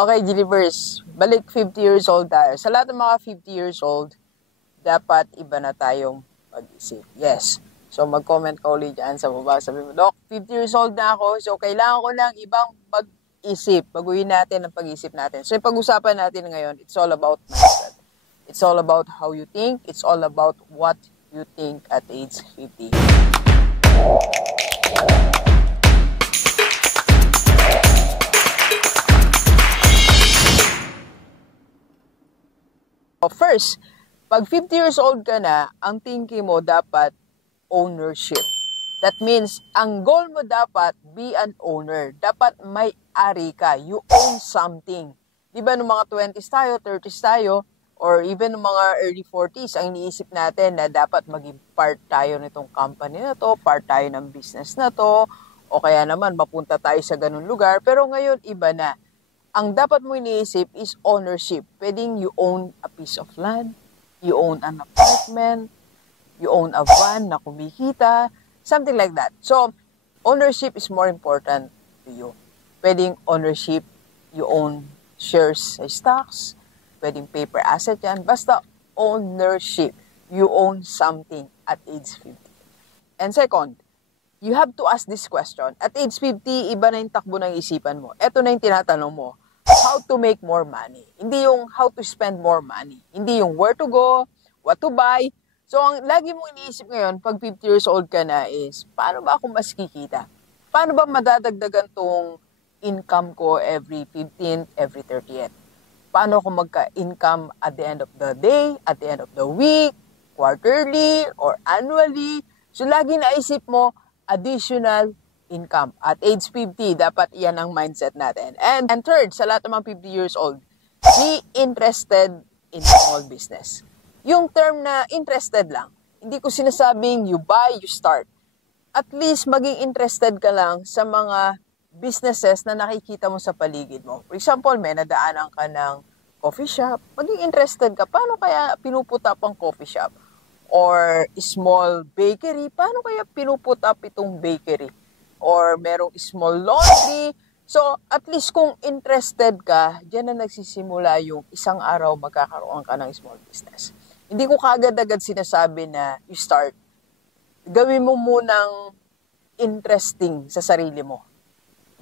Okay, Delivers, balik 50 years old tayo. Sa lahat ng mga 50 years old, dapat iba na tayong mag-isip. Yes. So, mag-comment ka ulit dyan sa baba. Sabi mo, Doc, 50 years old na ako, so kailangan ko ng ibang mag-isip. Baguhin natin ang pag-isip natin. So, yung pag-usapan natin ngayon, it's all about mindset. It's all about how you think. It's all about what you think at age 50. First, pag 50 years old ka na, ang thinking mo dapat ownership. That means, ang goal mo dapat be an owner. Dapat may-ari ka. You own something. Di ba nung mga 20s tayo, 30s tayo, or even nung mga early 40s, ang iniisip natin na dapat maging part tayo nitong company na to, part tayo ng business na to, o kaya naman mapunta tayo sa ganun lugar. Pero ngayon, iba na. Ang dapat mo iniisip is ownership. Pwedeng you own a piece of land, you own an apartment, you own a van na kumikita, something like that. So, ownership is more important to you. Pwedeng ownership, you own shares sa stocks, pwedeng paper asset yan. Basta ownership, you own something at age 50. And second, you have to ask this question. At age 50, iba na yung takbo ng isipan mo. Ito na yung tinatanong mo, how to make more money. Hindi yung how to spend more money. Hindi yung where to go, what to buy. So, ang lagi mong iniisip ngayon, pag 50 years old ka na is, paano ba ako mas kikita? Paano ba madadagdagan tong income ko every 15th, every 30th? Paano ako magka-income at the end of the day, at the end of the week, quarterly, or annually? So, lagi naisip mo, additional income. At age 50, dapat iyan ang mindset natin. And third, sa lahat ng mga 50 years old, be interested in small business. Yung term na interested lang, hindi ko sinasabing you buy, you start. At least maging interested ka lang sa mga businesses na nakikita mo sa paligid mo. For example, may nadaanan ka ng coffee shop, maging interested ka. Paano kaya pinuputap ang coffee shop? Or small bakery, paano kaya pinuputap itong bakery? Or merong small laundry. So, at least kung interested ka, diyan na nagsisimula yung isang araw magkakaroon ka ng small business. Hindi ko kaagad-agad sinasabi na you start. Gawin mo munang interesting sa sarili mo.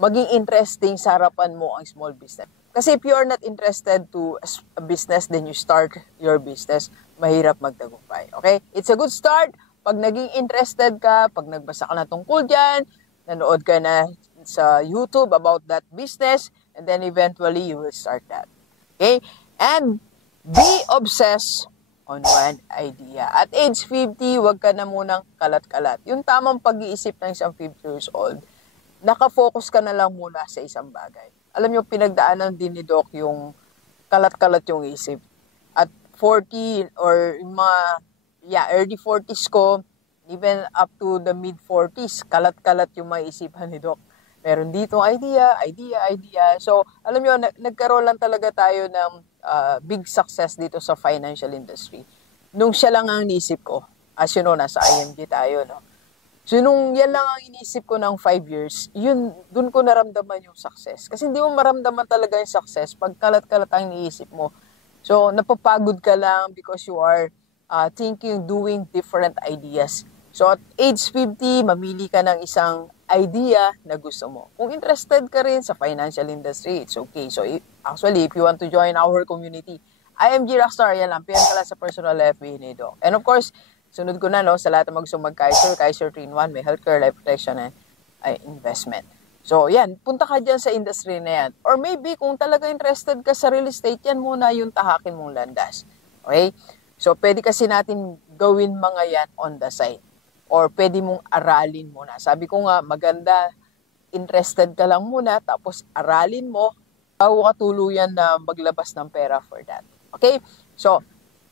Maging interesting sa harapan mo ang small business. Kasi if you are not interested to a business, then you start your business, mahirap magtagumpay. Okay? It's a good start. Pag naging interested ka, pag nagbasa ka na tungkol dyan, nanood ka na sa YouTube about that business, and then eventually you will start that. Okay? And be obsessed on one idea. At age 50, wag ka na munang kalat-kalat. Yung tamang pag-iisip ng isang 50 years old, nakafocus ka na lang muna sa isang bagay. Alam nyo, pinagdaanan din ni Doc yung kalat-kalat yung isip. At 40 or early 40s ko, even up to the mid-40s, kalat-kalat yung maisipan ni Doc. Meron dito idea. So, alam nyo, nagkaroon lang talaga tayo ng big success dito sa financial industry. Nung siya lang ang inisip ko, as you know, nasa IMG tayo, no? So, nung yan lang ang inisip ko ng 5 years, dun ko naramdaman yung success. Kasi hindi mo maramdaman talaga yung success pag kalat-kalat ang iniisip mo. So, napapagod ka lang because you are thinking, doing different ideas. So, at age 50, mamili ka ng isang idea na gusto mo. Kung interested ka rin sa financial industry, it's okay. So, actually, if you want to join our community, IMG Rockstar, yan lang. PM ka lang sa personal FB ni Doc. And of course, sunod ko na, no, sa lahat ng mag-Kaiser 3-in-1, may healthcare, life protection, and investment. So, yan, punta ka dyan sa industry na yan. Or maybe, kung talaga interested ka sa real estate, yan muna yung tahakin mong landas. Okay? So, pwede kasi natin gawin mga yan on the side. Or pwede mong aralin muna. Sabi ko nga, maganda, interested ka lang muna, tapos aralin mo, bago ka tuluyan na maglabas ng pera for that. Okay? So,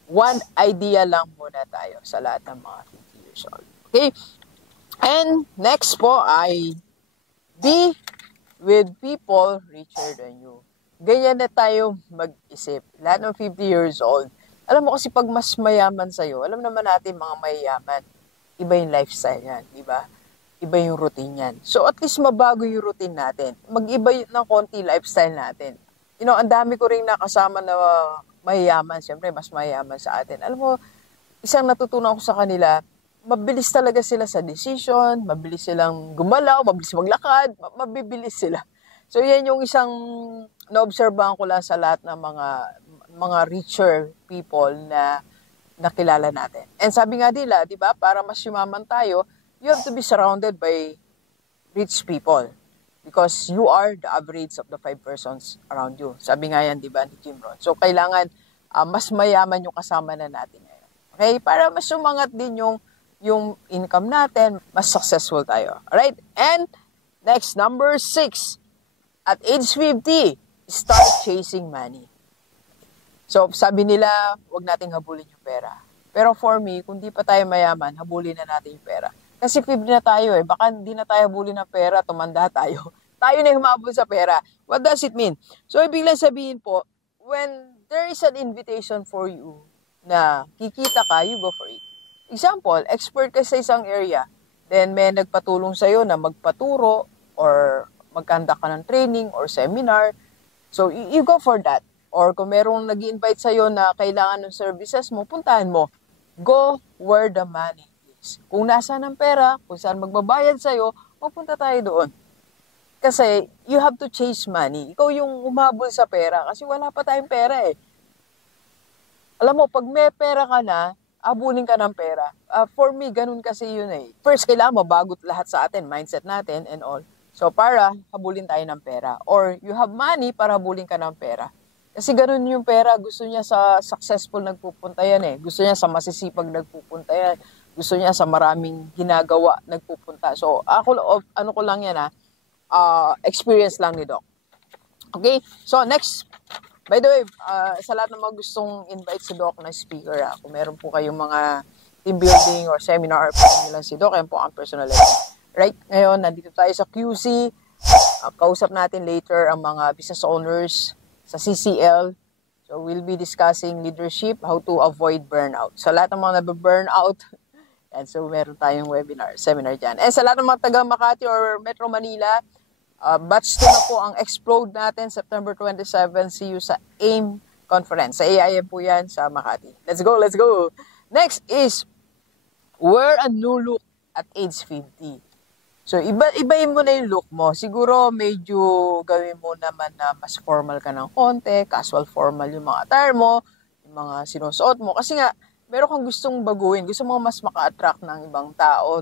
one idea lang muna tayo sa lahat ng mga 50 years old. Okay? And next po ay be with people richer than you. Ganyan na tayo mag-isip. Lahat ng 50 years old. Alam mo kasi pag mas mayaman sa'yo, alam naman natin mga mayayaman, iba yung lifestyle yan, di ba? Iba yung routine yan. So at least mabago yung routine natin. Mag-iba ng konti lifestyle natin. ang dami ko rin nakasama na mayayaman. Siyempre, mas mayayaman sa atin. Alam mo, isang natutunan ko sa kanila, mabilis talaga sila sa decision, mabilis silang gumalaw, mabilis maglakad, mabibilis sila. So, yan yung isang naobserbahan ko lang sa lahat ng mga richer people na nakilala natin. And sabi nga nila, di ba, para mas yumaman tayo, you have to be surrounded by rich people. Because you are the average of the 5 persons around you. Sabi nga yan, di ba, ni Jim Rohn. So, kailangan mas mayaman yung kasama na natin ngayon. Okay? Para mas sumangat din yung income natin, mas successful tayo. Alright? And, next, number 6. At age 50, start chasing money. So, sabi nila, huwag nating habulin yung pera. Pero for me, kung di pa tayo mayaman, habulin na natin yung pera. Kasi 50 na tayo eh. Baka hindi na tayo habulin ng pera, tumanda tayo. Tayo na humabol sa pera. What does it mean? So, ibig lang sabihin po, when there is an invitation for you na kikita ka, you go for it. Example, expert ka sa isang area. Then, may nagpatulong sa'yo na magpaturo or magkanda ka ng training or seminar. So, you go for that. Or kung merong nag-invite sa'yo na kailangan ng services mo, puntahan mo. Go where the money. Kung nasaan ang pera, kung saan magbabayad sa'yo, magpunta tayo doon. Kasi, you have to chase money. Ikaw yung umabol sa pera kasi wala pa tayong pera eh. Alam mo, pag may pera ka na, abulin ka ng pera. For me, ganun kasi yun eh. First, kailangan mabagot lahat sa atin, mindset natin and all. So, para habulin tayo ng pera. Or, you have money para habulin ka ng pera. Kasi ganun yung pera, gusto niya sa successful nagpupunta yan eh. Gusto niya sa masisipag nagpupunta yan. Gusto niya sa maraming ginagawa, nagpupunta. So, ano ko lang yan experience lang ni Doc. Okay? So, next. By the way, sa lahat ng mga gustong invite si Doc na speaker, kung meron po kayong mga team building or seminar, pwede lang si Doc, yan po ang personal level. Right? Ngayon, nandito tayo sa QC. Kausap natin later ang mga business owners sa CCL. So, we'll be discussing leadership, how to avoid burnout. So, lahat ng mga nabe-burnout, and so, meron tayong seminar dyan. And sa lahat ng mga taga Makati or Metro Manila, batch 2 na po ang Explode natin, September 27. See you sa AIM conference. Sa AIM po yan sa Makati. Let's go, let's go! Next is, wear a new look at age 50. So, ibahin mo na yung look mo. Siguro, medyo gawin mo naman na mas formal ka ng konti, casual formal yung mga attire mo, yung mga sinusuot mo. Kasi nga, meron kang gustong baguhin. Gusto mo mas maka-attract ng ibang tao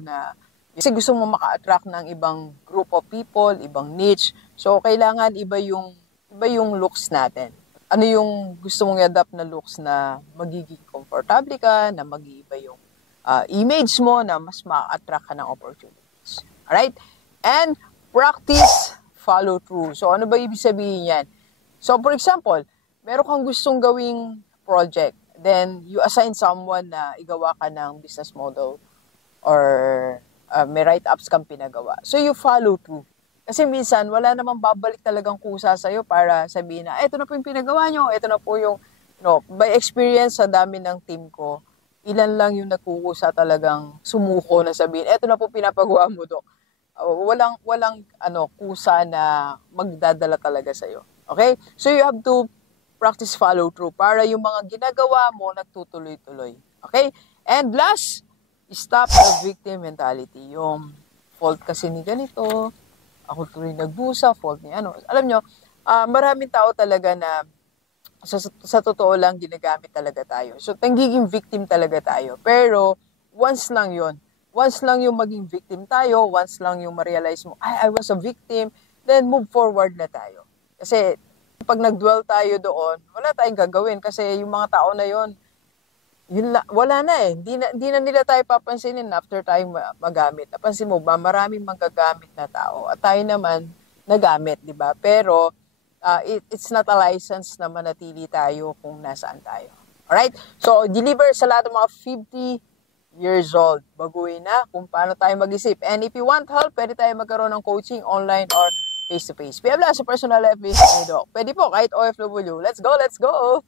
kasi gusto mo maka-attract ng ibang group of people, ibang niche. So, kailangan iba yung looks natin. Ano yung gusto mong i-adapt na looks na magiging komportable ka, na mag-iiba yung image mo, na mas maka-attract ka ng opportunities. Alright? And practice follow through. So, ano ba ibig sabihin yan? So, for example, meron kang gustong gawing project. Then, you assign someone na igawa ka ng business model or may write-ups kang pinagawa. So, you follow through. Kasi minsan, wala namang babalik talagang kusa sa'yo para sabihin na, eto na po yung pinagawa nyo, eto na po yung, by experience sa dami ng team ko, ilan lang yung nagkukusa talagang sumuko na sabihin, eto na po pinapagawa mo, Dok. Walang kusa na magdadala talaga sa'yo. Okay? So, you have to practice follow through para yung mga ginagawa mo nagtutuloy-tuloy. Okay? And last, stop the victim mentality. Yung fault kasi ni ganito, ako tuloy nagbusa, fault ni ano. Alam nyo, maraming tao talaga na sa totoo lang ginagamit talaga tayo. So, nagiging victim talaga tayo. Pero, once lang yon. Once lang yung maging victim tayo, once lang yung ma-realize mo, I was a victim, then move forward na tayo. Kasi, pag nag-dwell tayo doon, wala tayong gagawin kasi yung mga tao na yon, wala na eh. Di na nila tayo papansinin after tayong magamit. Napansin mo ba, maraming magagamit na tao. At tayo naman, nagamit, di ba? Pero, it's not a license na manatili tayo kung nasaan tayo. Alright? So, deliver sa lahat ng mga 50 years old. Baguhin na kung paano tayo mag-isip. And if you want help, pwede tayo magkaroon ng coaching online or face-to-face. PM lang sa personal FB ni Doc. Pwede po, kahit OFW. Let's go, let's go!